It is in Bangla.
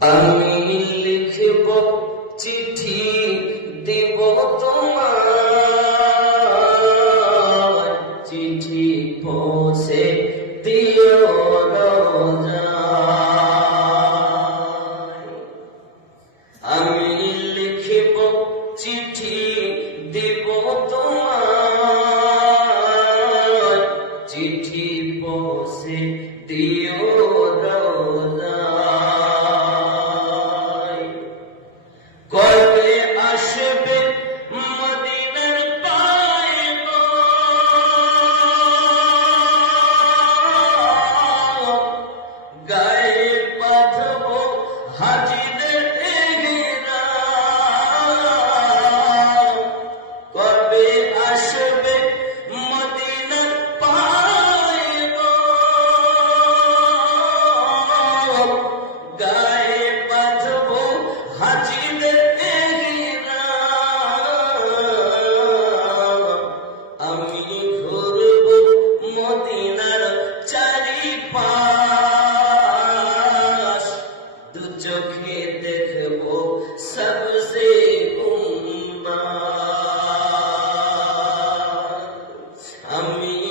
আমি লিখব চিঠি, দিব তোমার চিঠি পৌঁছে দিও। আমি লিখিব চিঠি, দিব তোমার চিঠি পৌঁছে দিও রোজায়। Hadi চোখে দেখব সবসে উম্মা আমি